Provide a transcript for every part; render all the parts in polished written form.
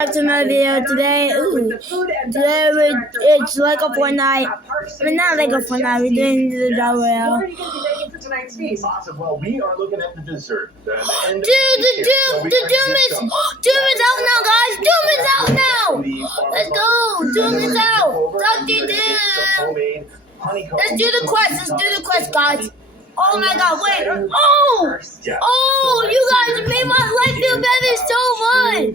Back to my video today. It's like a Fortnite. I mean, not like a Fortnite. We're doing the Battle Royale. What are you going to be making for tonight's feast? Awesome. Well, we are looking at the dessert. The Doom is out now, guys. Doom is out now. Let's go. Doom is out. Dr. Doom. Let's do the quest. Let's do the quest, guys. Oh my God! Wait. Oh, you guys made my life feel better so much.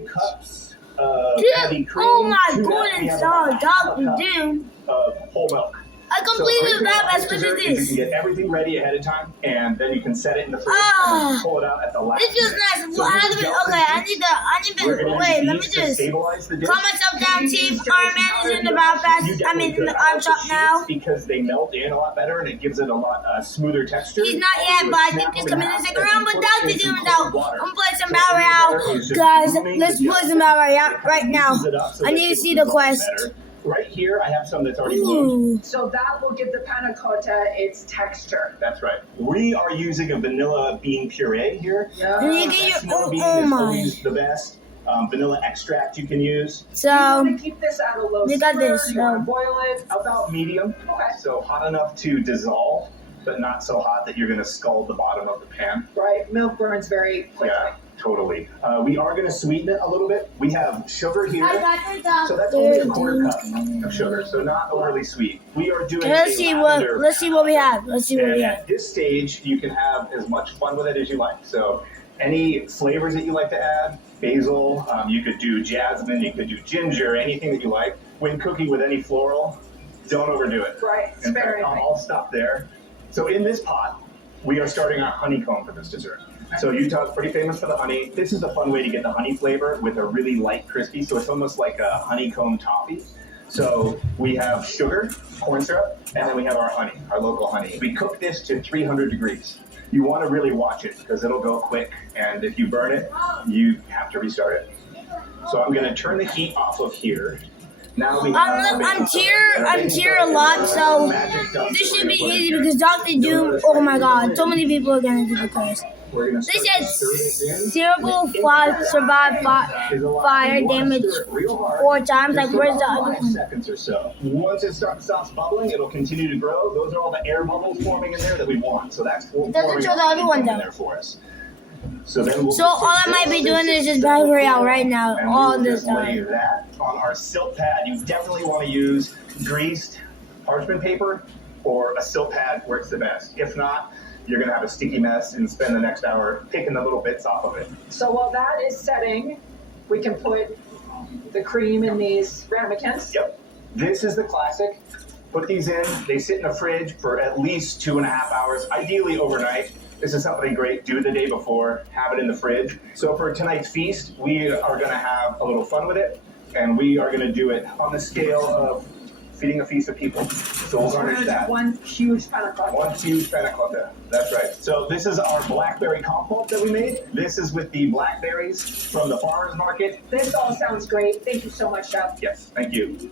Oh my goodness, Dr. Doom. Whole milk. I completed that. Let's look at You this. can get everything ready ahead of time, and then you can set it in the fridge and pull it out at the last. This feels nice. Well, I need to. Wait, let me just calm myself down. See if our man is in the battle pass. I'm in the arm shop now. Because they melt in a lot better, and it gives it a lot smoother texture. He's not yet, but I think he's coming in the second round. But Dr. Doom is out. I'm gonna play some battle royale, guys. Let's play some battle royale right now. I need to see the quest. Right here, I have some that's already bloomed. So that will give the panna cotta its texture. That's right. We are using a vanilla bean puree here. Yeah. And you get your Vanilla bean oh is my. always the best. Vanilla extract you can use. You So want to keep this at a low we got simmer, this, You want so- to boil it. About medium. Okay. So hot enough to dissolve, but not so hot that you're going to scald the bottom of the pan. Right. Milk burns very quickly. Yeah, totally. We are going to sweeten it a little bit. We have sugar here. I So that's only a quarter cup of sugar, so not overly sweet. We are doing Let's see what we have. Let's see what And we have. at this stage, you can have as much fun with it as you like. So any flavors that you like to add, basil, you could do jasmine, you could do ginger, anything that you like. When cooking with any floral, don't overdo it. Right. In fact, Sparingly. I'll stop there. So in this pot, we are starting our honeycomb for this dessert. So Utah's pretty famous for the honey. This is a fun way to get the honey flavor with a really light crispy, so it's almost like a honeycomb toffee. So we have sugar, corn syrup, and then we have our honey, our local honey. We cook this to 300 degrees. You want to really watch it because it'll go quick, and if you burn it, you have to restart it. So I'm going to turn the heat off of here. Now we I'm tier a lot, so this should be easy because Dr. Doom. Oh my God, so many people are gonna do the quest. They said Cerebral survive fire damage 4 times. Like, where's the other one? Seconds or so. Once it stops bubbling, it'll continue to grow. Those are all the air bubbles forming in there that we want. So that's It doesn't show the other one though. there for us. So then we'll So all I might be doing is just battle royale right now, and all we'll this just lay time. that on our silk pad. You definitely want to use greased parchment paper, or a silk pad works the best. If not, you're going to have a sticky mess and spend the next hour picking the little bits off of it. So while that is setting, we can put the cream in these ramekins. Yep. This is the classic. Put these in. They sit in the fridge for at least 2.5 hours, ideally overnight. This is something great. Do it the day before. Have it in the fridge. So for tonight's feast, we are going to have a little fun with it, and we are going to do it on the scale of feeding a feast of people. So we'll So we're garnish going to that. do one huge panna cotta. One huge panna cotta. That's right. So this is our blackberry compote that we made. This is with the blackberries from the farmer's market. This all sounds great. Thank you so much, Chef. Yes, thank you.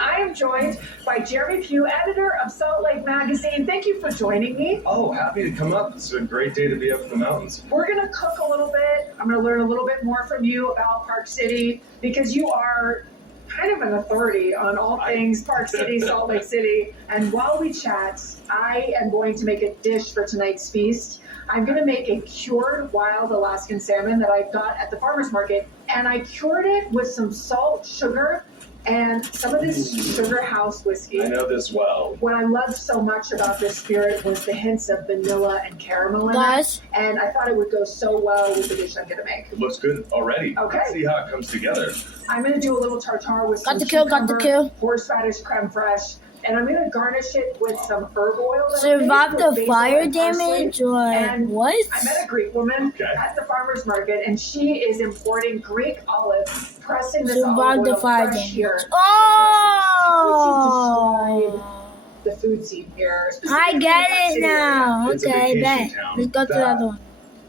I am joined by Jeremy Pugh, editor of Salt Lake Magazine. Thank you for joining me. Oh, happy to come up. It's a great day to be up in the mountains. We're going to cook a little bit. I'm going to learn a little bit more from you about Park City because you are kind of an authority on all things Park City, Salt Lake City. And while we chat, I am going to make a dish for tonight's feast. I'm going to make a cured wild Alaskan salmon that I got at the farmer's market. And I cured it with some salt, sugar, and some of this Sugar House whiskey. I know this well. What I loved so much about this spirit was the hints of vanilla and caramel in Guys. it. And I thought it would go so well with the dish I'm going to make. It looks good already. Okay. Let's see how it comes together. I'm going to do a little tartare with some Got the kill. horseradish creme fraiche. And I'm going to garnish it with some herb oil. that I Survive made the with basil fire and parsley. damage or And what? I met a Greek woman Okay. at the farmer's market, and she is importing Greek olive, pressing this Survive olive the oil fire fresh damage. here. Oh! The food scene here. I get it now. It's a Okay, vacation bet. town. Let's go to the other one.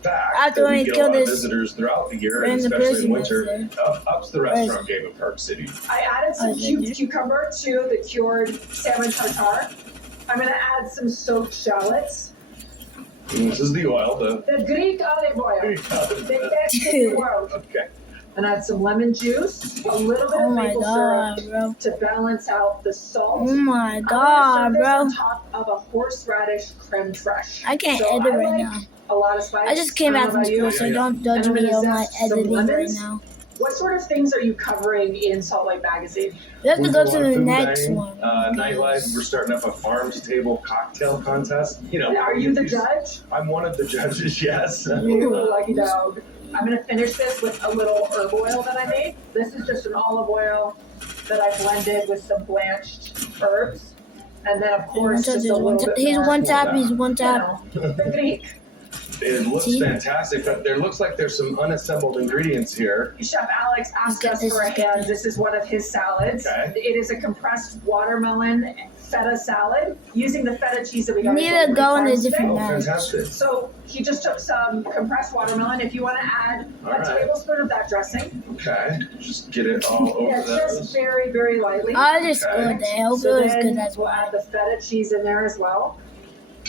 Fact After that we we get kill a lot of this- visitors throughout the year, and and the especially in person winter, ups the restaurant game of Park City. I added some Oh, did you? cucumber to the cured salmon tartare. I'm going to add some soaked shallots. This is the oil. The Greek olive oil, the best in Dude. the world. Okay. And add some lemon juice, a little bit Oh of my maple god, syrup bro. to balance out the salt. Oh my I god, want to serve this bro. on top of a horseradish creme fraiche. I can't So edit I right like now. a lot of spice. I just came I back don't from know about school, you. so Yeah. don't judge And I'm me gonna on my zest some editing right lemons. now. What sort of things are you covering in Salt Lake Magazine? We have to We go do to a lot of the food next dining, one. Nightlife. We're starting up a farms table cocktail contest. You know, Are you the judge? I'm one of the judges. Yes. Ooh, lucky dog. I'm gonna finish this with a little herb oil that I made. This is just an olive oil that I blended with some blanched herbs. And then of course just a little bit He's more, one tap, he's one you tap. know, the Greek. It looks See? fantastic, but there looks like there's some unassembled ingredients here. Chef Alex asked Look at us this. for a hand. This is one of his salads. Okay. It is a compressed watermelon feta salad using the feta cheese that we got. You need at to Gold go Creek in a Farms different today. Oh, bag. fantastic. So he just took some compressed watermelon. If you want to add All a right. tablespoon of that dressing, Okay. Just get it all over yeah, just those. very, very lightly. I just Okay. good there. Hopefully So it was then good as we'll well. add the feta cheese in there as well.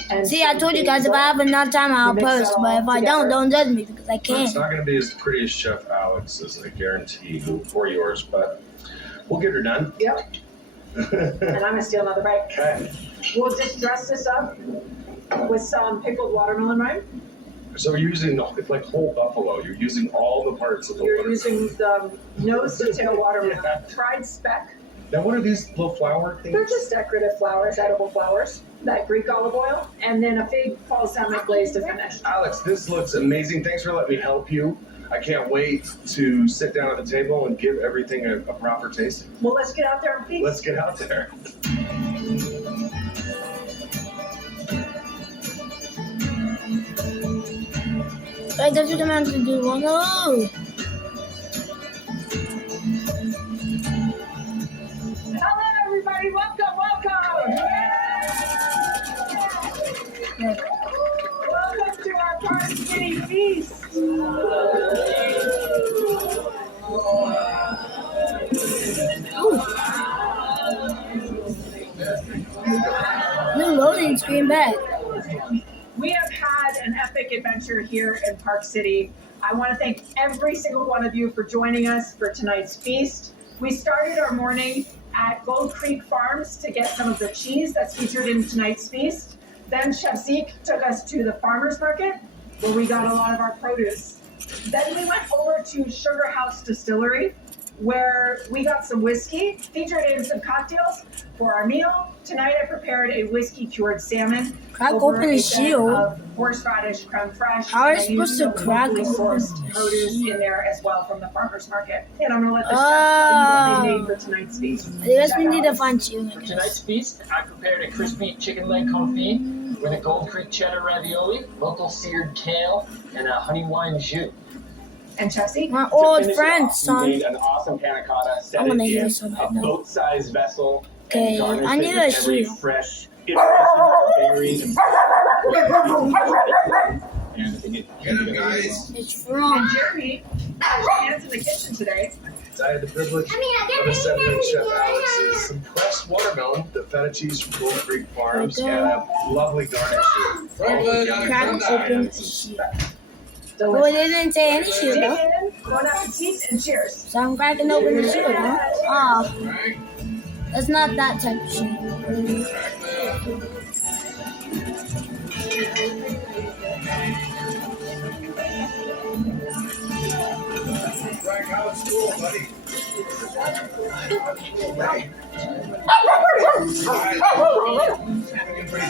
And See, I some told you guys if I have basil. enough time, I'll You mix post. that But all if I don't, together. don't judge me because I It's can't. not going to be as pretty as Chef Alex's, I guarantee, for yours, but we'll get her done. Yep. And I'm gonna steal another bite. Okay. We'll just dress this up with some pickled watermelon rind. So you're using it's like whole buffalo. You're using all the parts of the You're water. using the nose to tail watermelon, Yeah. tried speck. Now, what are these little flower things? They're just decorative flowers, edible flowers. That Greek olive oil, and then a fig balsamic glaze to finish. Alex, this looks amazing. Thanks for letting me help you. I can't wait to sit down at the table and give everything a proper taste. Well, let's get out there and feast. Let's get out there. I guess what I'm meant to do. Oh no! Hello, everybody. Welcome, welcome. Welcome to our Park City Feast. New loading screen back. We have had an epic adventure here in Park City. I want to thank every single one of you for joining us for tonight's feast. We started our morning at Gold Creek Farms to get some of the cheese that's featured in tonight's feast. Then Chef Zeke took us to the farmer's market where we got a lot of our produce. Then we went over to Sugar House Distillery where we got some whiskey featured in some cocktails for our meal. Tonight I prepared a whiskey cured salmon. Crack over open a the bed shield. of horseradish creme fraiche. How are and I you used supposed to some crack locally open sourced the produce shield? in there as well from the farmer's market. And I'm gonna let the chefs tell you what they made for tonight's feast. I guess we Chef need to Alex. find you. I For guess. tonight's feast, I prepared a crispy chicken leg confit with a Gold Creek cheddar ravioli, local seared kale, and a honey wine jus. And Chef Zeke. My To old finish it friend, off, we son. made an awesome panna cotta, set I'm it gonna hear in some a right now. boat-sized vessel. Okay, and garnished I it need with a every shield. fresh iteration of berries and and I think it Get 'em, guys. It's And from. Jeremy has your hands in the kitchen today. I had the privilege of assembling Chef Alex's some pressed watermelon, the feta cheese from Gold Creek Farms, Okay. and a lovely garnish. Crack open the shield. Well, it Delicious. didn't say any shield Dig though. in, bon appetit, and cheers. So I'm cracking open the shield, huh? Ah, that's not that type of shield. Frank, how was school, buddy?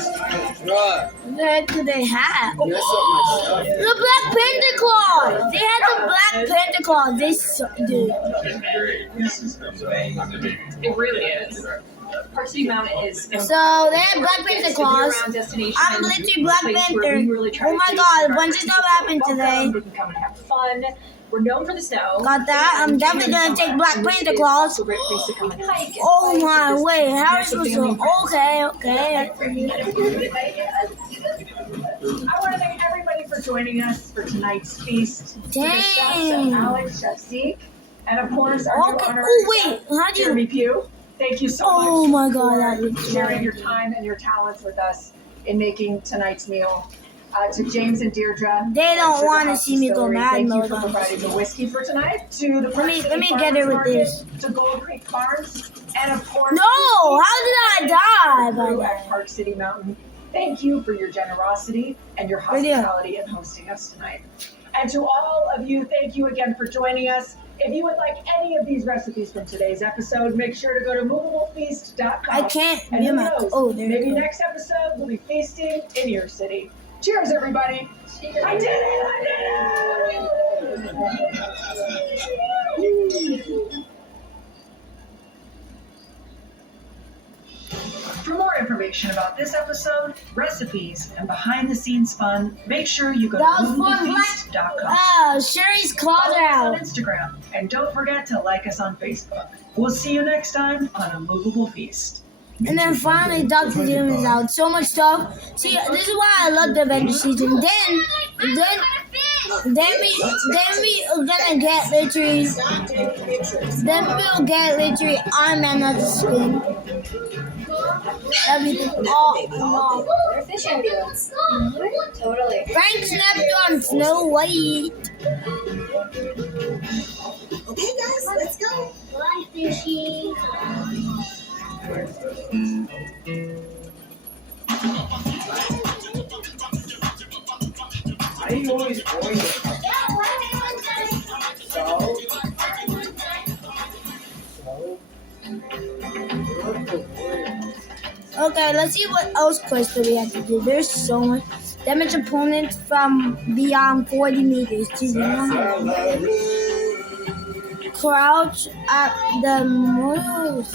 What the heck do they have? The Black Panther claws! They had the Black Panther claws. They suck, dude. It really is. Park City Mountain is So they had Black Panther claws. year-round destination. I'm literally Black Place where we Panther. really try Oh to my keep god, a our bunch of stuff happened welcome. today. They can come and have fun. We're known for the snow. Got that? I'm definitely gonna take Black Panther claws. Also a great place to come and hike. and Oh bike my and way, how are you just supposed family to? and Okay. I want to thank everybody for joining us for tonight's feast. To the chefs, Dang. Chef Alex, Chef Zeke, and of course our new Okay. honorary Oh chef, wait, how do Jeremy you? Pugh. Thank you so Oh much my god, for that looks sharing good. your time and your talents with us in making tonight's meal To James and Deirdre. They don't Sugar want to House see me go Distillery, mad thank you mode for on providing this. the whiskey for tonight. To the Park Let City me get Farmers it with Market, this. To Gold Creek Farms, and of course, No, how did I die by crew at that? Park City Mountain. Thank you for your generosity and your Right here. hospitality in hosting us tonight. And to all of you, thank you again for joining us. If you would like any of these recipes from today's episode, make sure to go to movablefeast.com. I can't And be who my. knows, Oh, there maybe you go. next episode we'll be feasting in your city. Cheers, everybody. I did it! For more information about this episode, recipes, and behind-the-scenes fun, make sure you go to That was fun, movablefeast.com. Oh, Sherry's claws Follow are us on out. Instagram, and don't forget to like us on Facebook. We'll see you next time on A Movable Feast. And then finally, Dr. Doom is out. So much stuff. See, this is why I love the Avengers season. Then we gonna get literally. Then we'll get literally Iron Man as a skin. Everything all. We're fish ambulance. Totally. Frank snapped on Snow White. Okay, guys, let's go. Bye, fishy. I always boil it. Okay, let's see what else quest do we have to do. There's so much. Damage opponents from beyond 40 meters. Crouch at the most.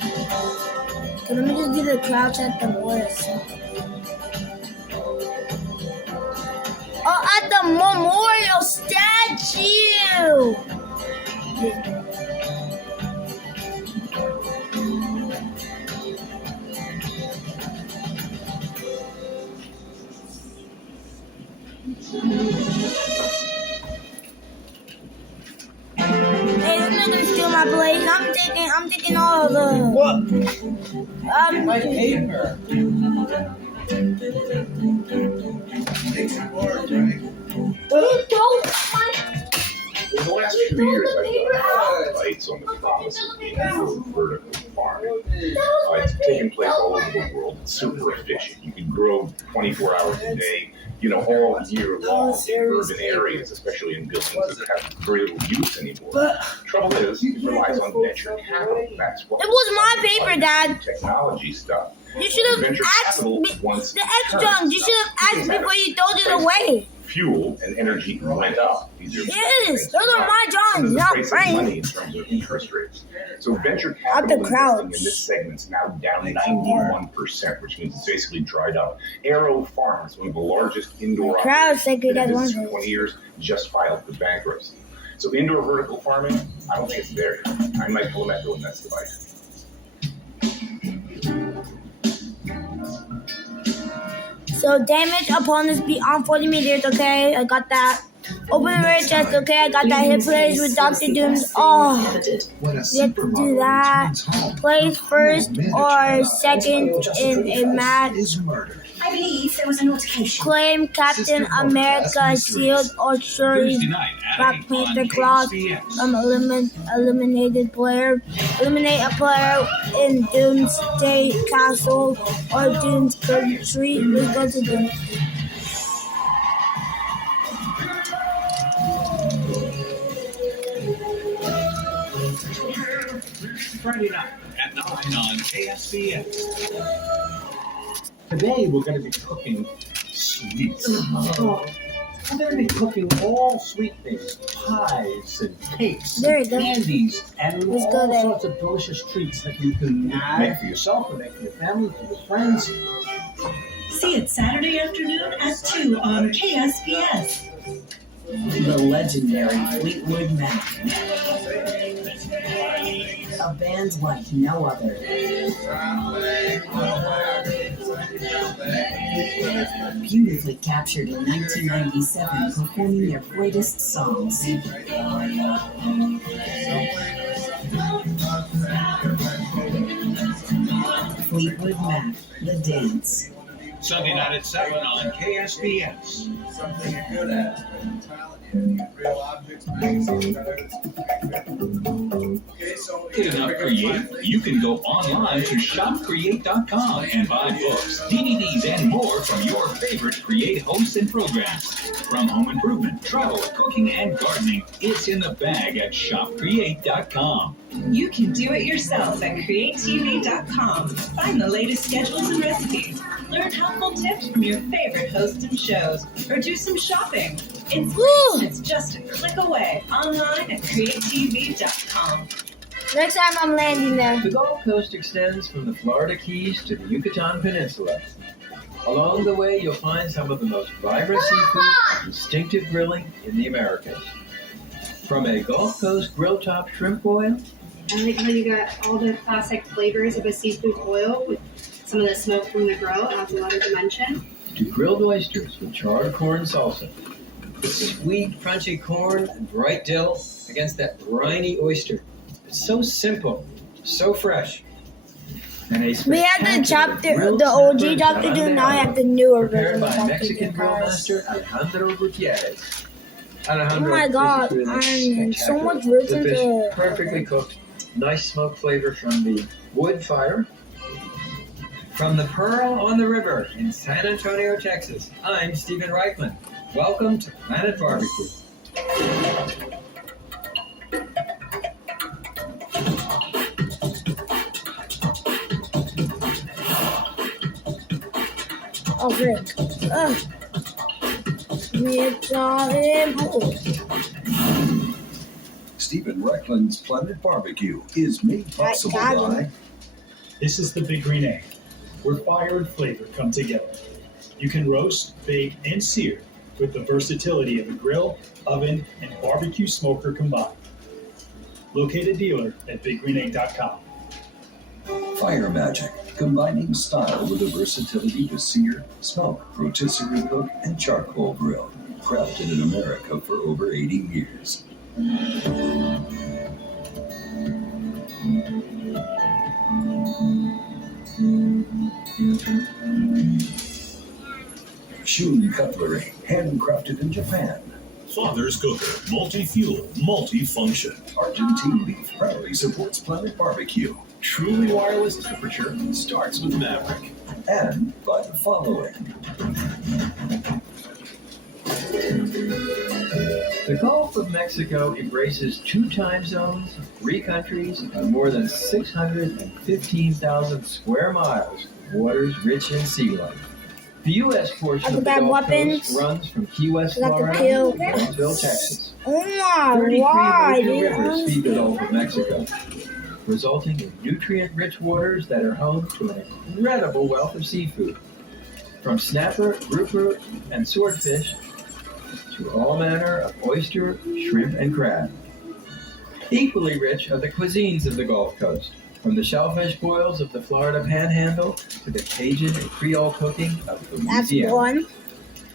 Okay, let me just do the crouch at the worst. Oh, at the memorial statue! Hey, I'm not gonna steal my place. I'm taking all of the. What? My Um, paper. don't. In the last few years, I've done a lot of fights on the promise of indoor vertical farming. It's taking place all over the world. It's super efficient. You can grow 24 hours a day, all year long in urban areas, especially in buildings that have very little use anymore. Trouble is, it relies on venture capital. That's what It was my paper, Dad. technology stuff. You should have Venture asked capital me. once The extra, you should have asked before you throw it away. fuel and energy went up. These are Yes, those are my drawings, the not price of Frank. money in terms of interest rates. So venture At capital the investing crouch. in this segment's now down 91%, which means it's basically dried up. Arrow Farms, one of the largest indoor Crowd said good operations as in one. 20 years, just filed for bankruptcy. So indoor vertical farming, I don't think it's there yet. I might pull that and that's device. So damage opponents beyond 40 meters, okay, I got that. Open rare chest, okay, I got that. Hit plays with Dr. Doom's. Oh, we have to do that. Place first or second in a match. I believe there was a notification. Claim Captain America shield or Shuri Black Panther claws from eliminated player. Eliminate a player in Doomsday Castle or Doom's Country. Let's go to Doom. Friday night at 9 on KSBS. Today we're going to be cooking sweets. We're going to be cooking all sweet things, pies and cakes, There and you go. candies, and Let's go all there. sorts of delicious treats that you can make for yourself and make for your family, for your friends. See it Saturday afternoon at 2 on KSBS. The legendary Fleetwood Mac. A band like no other. Beautifully captured in 1997, performing their greatest songs. Fleetwood Mac, The Dance. Sunday night at 7 on KSBS. Something you're good at. I'm telling you, real objects, okay, so Good enough creative? You can go online to shopcreate.com and buy books, DVDs, and more from your favorite Create hosts and programs. From home improvement, travel, cooking, and gardening, it's in the bag at shopcreate.com. You can do it yourself at createtv.com. Find the latest schedules and recipes. Learn helpful tips from your favorite hosts and shows, or do some shopping. It's just a click away online at createtv.com. Next time I'm landing there. The Gulf Coast extends from the Florida Keys to the Yucatan Peninsula. Along the way, you'll find some of the most vibrant seafood and distinctive grilling in the Americas. From a Gulf Coast grill top shrimp boil. I like how you got all the classic flavors of a seafood oil with some of the smoke from the grill. It adds a lot of dimension. To grilled oysters with charred corn salsa. Sweet, crunchy corn and bright dill against that briny oyster. It's so simple, so fresh. And We had the chapter, the OG Dr. Doom. Now I have the newer prepared version of by Dr. Mexican Doom. grill master Alejandro Gutierrez. Oh Alejandro, my God, this is really I'm so much spectacular. rich The fish into perfectly cooked, nice smoke flavor from the wood fire. From the Pearl on the River in San Antonio, Texas, I'm Stephen Reichman. Welcome to Planet Barbecue. Oh, great. It's Stephen Reichland's Planet Barbecue is made possible by... This is the Big Green Egg, where fire and flavor come together. You can roast, bake, and sear with the versatility of a grill, oven, and barbecue smoker combined. Locate a dealer at BigGreenEgg.com. Fire Magic, combining style with the versatility to sear, smoke, rotisserie cook, and charcoal grill. Crafted in America for over 80 years. Shun Cutlery, handcrafted in Japan. Father's Cooker, multi-fuel, multi-function. Argentine beef proudly supports Planet Barbecue. Truly wireless temperature starts with Maverick. And by the following. The Gulf of Mexico embraces 2 time zones, 3 countries, and more than 615,000 square miles of waters rich in sea life. The U.S. portion of the Gulf Coast runs from Key West, Florida to Brownsville, Texas. Oh my 33 God. major rivers feed the Gulf of Mexico, resulting in nutrient-rich waters that are home to an incredible wealth of seafood. From snapper, grouper, and swordfish, to all manner of oyster, shrimp, and crab. Equally rich are the cuisines of the Gulf Coast, from the shellfish boils of the Florida Panhandle to the Cajun and Creole cooking of Louisiana. That's one.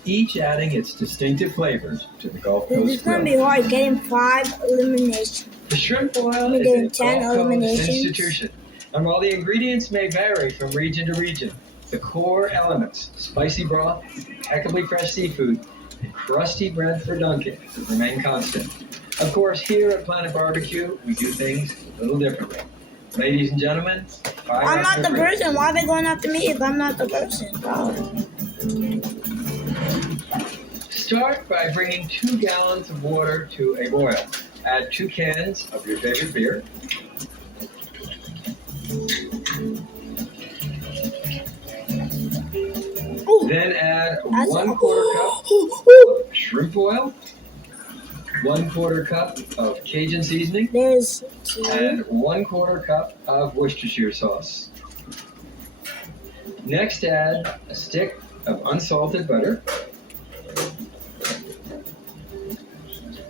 Each adding its distinctive flavors to the Gulf Coast It's going to grill. be hard getting 5 eliminations. The shrimp boil We're is getting a 10 Gulf Coast eliminations. institution, and while the ingredients may vary from region to region, the core elements, spicy broth, impeccably fresh seafood, and crusty bread for dunking, remain constant. Of course, here at Planet Barbecue, we do things a little differently. Ladies and gentlemen, I'm not the person. Why are they going after me if I'm not the person? Start by bringing 2 gallons of water to a boil. Add 2 cans of your favorite beer. Then add 1/4 cup of shrimp oil, 1/4 cup of Cajun seasoning, and 1/4 cup of Worcestershire sauce. Next, add a stick of unsalted butter,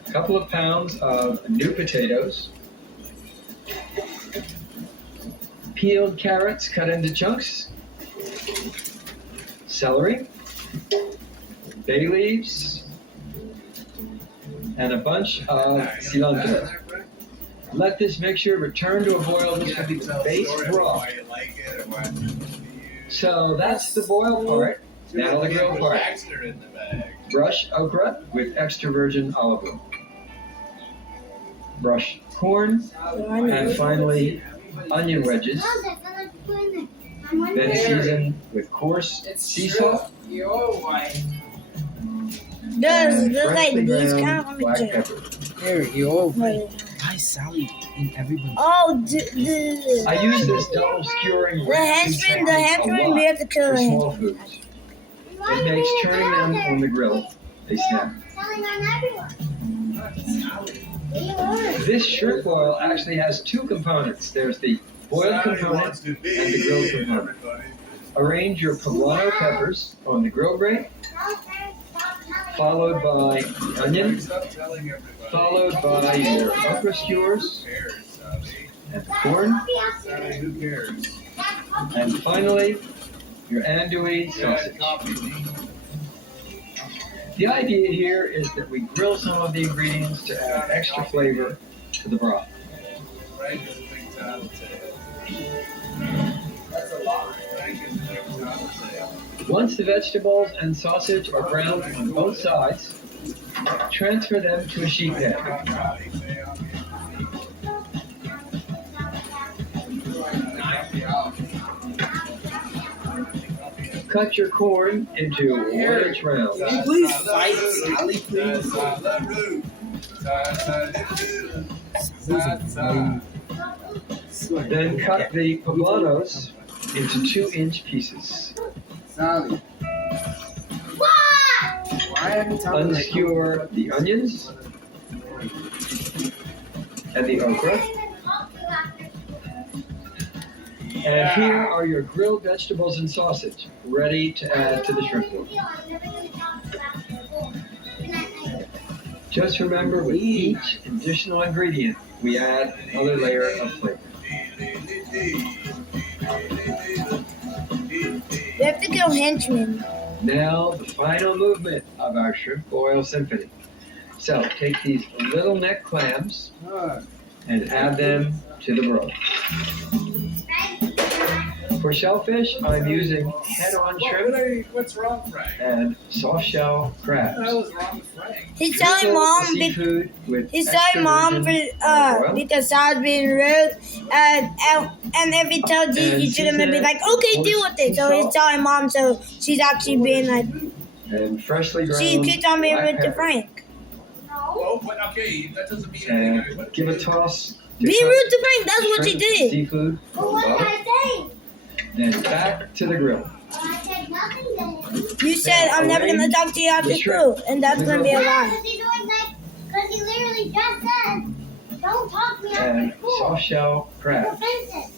a couple of pounds of new potatoes, peeled carrots cut into chunks, celery, bay leaves, and a bunch of cilantro. Let this mixture return to a boil. This will be the base broth So that's the boil part. Now the grill part. Brush okra with extra virgin olive oil. Brush corn, and finally onion wedges. Then season with coarse sea salt Does and look like freshly these ground kind black of pepper. There, yo. Why Sally in everybody? Oh, I use this double skewering the henchman, we have to kill for him. small foods. It makes turning them on the grill a snap. This shrimp boil actually has two components. There's the boiled component and the grilled component. Arrange your poblano peppers on the grill grate, followed by the onion, followed by your okra skewers and the corn, and finally your andouille sausage. The idea here is that we grill some of the ingredients to add extra flavor to the broth. Once the vegetables and sausage are browned on both sides, transfer them to a sheet pan. Cut your corn into 1-inch rounds. Can you please fight Sally, please? Then cut the poblanos into 2-inch pieces. Sally. Unskewer the onions and the okra. And here are your grilled vegetables and sausage, ready to add to the shrimp boil. Just remember, with each additional ingredient, we add another layer of flavor. We have to kill henchmen. Now, the final movement of our shrimp boil symphony. So, take these little neck clams and add them to the broth. For shellfish, I'm using head-on shrimp What's wrong, Frank? and soft-shell crabs. What was wrong with Frank? He's telling mom. Seafood with He's extra telling mom virgin olive oil. because Sal's being rude, and if he tells you, And you shouldn't be season like, okay, deal with it. So he's telling mom, so she's actually being like, and freshly ground she keeps on being black rude to pepper. Frank. Well, but okay, that doesn't mean And anything. give a toss. Be rude to Frank. That's what she shrimp, did. Seafood. Then back to the grill. You said I'm never gonna talk to you after school, and that's gonna be a lie. Because he literally just said, don't talk to me after And school. soft shell You're crab. offensive.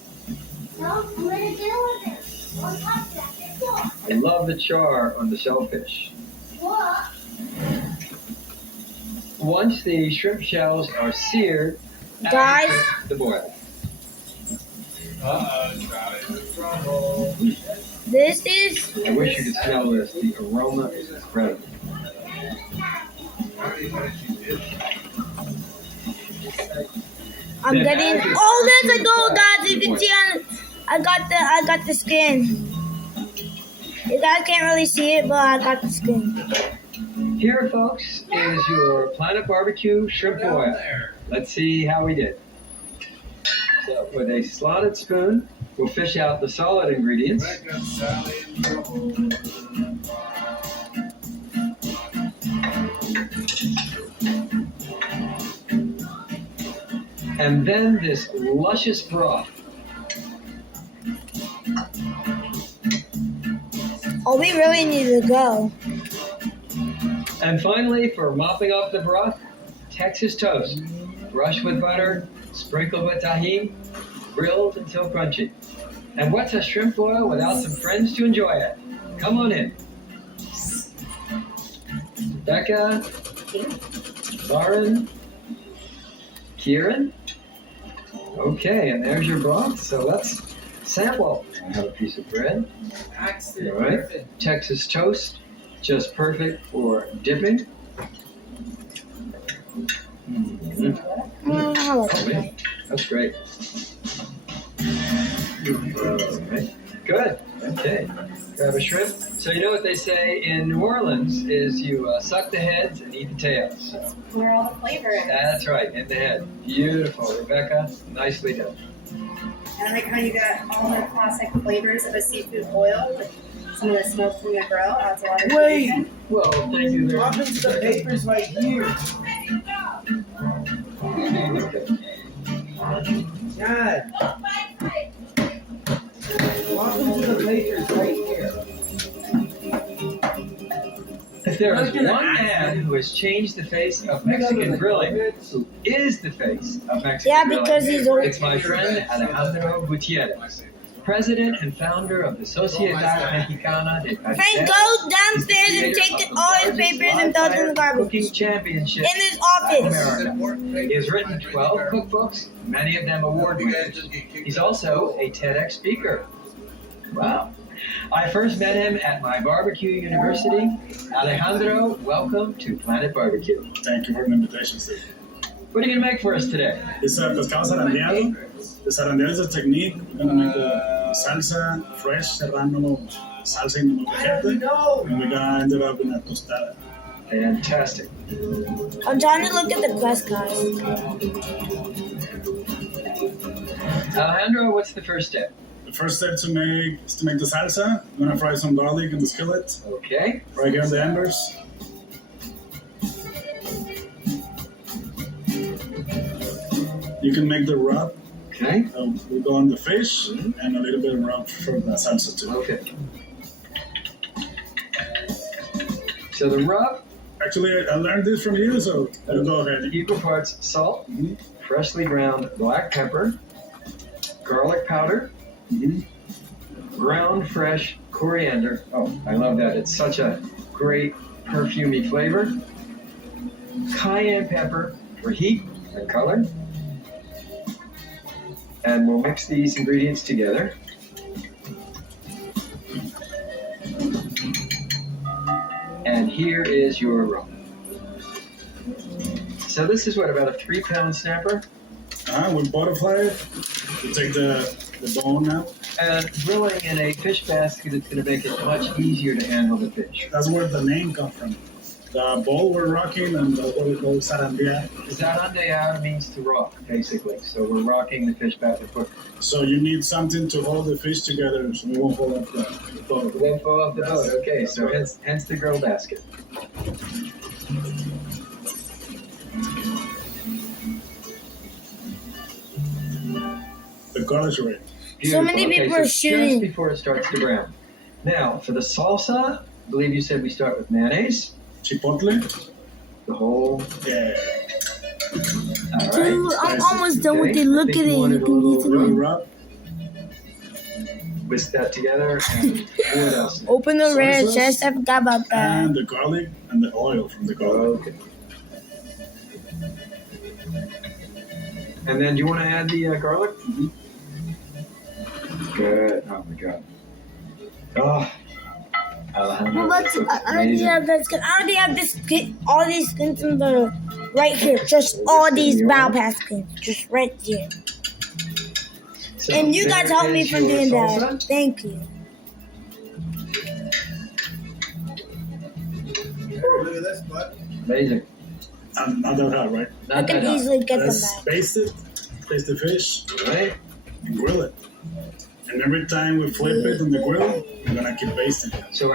So I'm going to deal with it. Don't talk to me after school. I love the char on the shellfish. What? Once the shrimp shells are seared, Guys. add the boil. Trouble. This is I wish you could smell this. The aroma is incredible. I'm getting. Oh, there's a goal, guys. You can see I got the skin. You guys can't really see it, but I got the skin. Here, folks, is your Planet Barbecue shrimp boil. Let's see how we did. So, with a slotted spoon, we'll fish out the solid ingredients. And then this luscious broth. Oh, we really need to go. And finally, for mopping up the broth, Texas toast. Brush with butter, sprinkle with tahini, grilled until crunchy. And what's a shrimp boil without some friends to enjoy it? Come on in. Becca, Lauren, Kieran. Okay, and there's your broth. So let's sample. I have a piece of bread. All right. Texas toast, just perfect for dipping. Oh, man. That's great. All right. Good. Okay, grab a shrimp. So you know what they say in New Orleans is you suck the heads and eat the tails. Where all the flavor is. That's right, in the head. Beautiful, Rebecca. Nicely done. I like how you got all the classic flavors of a seafood oil with some of the smoke from the grill. Adds a lot of Wait. flavor. Well, thank you very What much. happens to the papers right here? God. What happens to the papers right here? If there is one man who has changed the face of Mexican grilling, who is the face of Mexican Yeah, grilling, because he's old. it's my friend Alejandro Gutierrez, president and founder of the Sociedad Mexicana de Frank, Pastel, go downstairs and take all his papers and throw them in the garbage. Cooking Championship In his in office. America. He has written 12 cookbooks, many of them award winners. He's also a TEDx speaker. Wow. I first met him at my barbecue university. Alejandro, welcome to Planet Barbecue. Thank you for the invitation, Steve. What are you going to make for us today? It's a pescado zarandeado. The zarandeado is a technique. We're going to make the salsa, fresh serrano salsa in the molcajete. And we're going to end it up in a tostada. Fantastic. I'm trying to look at the crust, guys. Alejandro, what's the first step? The first step is to make the salsa. We're going to fry some garlic in the skillet. Okay. Right here on the embers. You can make the rub. Okay. We'll go on the fish and a little bit of rub for the salsa too. Okay. So the rub? Actually, I learned this from you, so go ahead. Equal parts salt, freshly ground black pepper, garlic powder, ground fresh coriander. Oh, I love that. It's such a great perfumey flavor. Cayenne pepper for heat and color. And we'll mix these ingredients together. And here is your rub. So this is what, about a 3-pound snapper? We butterfly it. We take the bone out. And grilling in a fish basket is going to make it much easier to handle the fish. That's where the name comes from. The bowl we're rocking and what we call zarandeado. Zarandeado means to rock, basically. So we're rocking the fish back and forth. So you need something to hold the fish together so we won't fall off the boat. We won't fall off the boat. Okay, so hence the grill basket. The garlic's ready. So many Beautiful. people Okay, are so shooting. just before it starts to brown. Now, for the salsa, I believe you said we start with mayonnaise. Chipotle. The whole. Yeah. All right. Dude, I'm almost done with it. Look at it. You can easily Rub. Whisk that together. And what else? open the red Salsas. chest. I forgot about that. And the garlic and the oil from the garlic. Okay. And then do you want to add the garlic? Good. Oh my God. Oh. Alejandro. Well, I already have that skin. I already have this skin, all these skins in the right here. Just all these bow pass skins. Just right here. So And you guys there helped me is from your doing salsa. that. Thank you. Look at this, bud. Amazing. Not that hot, right? I can easily get them Let's back. baste it. Baste the fish. Right. And grill it. And every time we flip it on the grill, we're going to keep basting it. So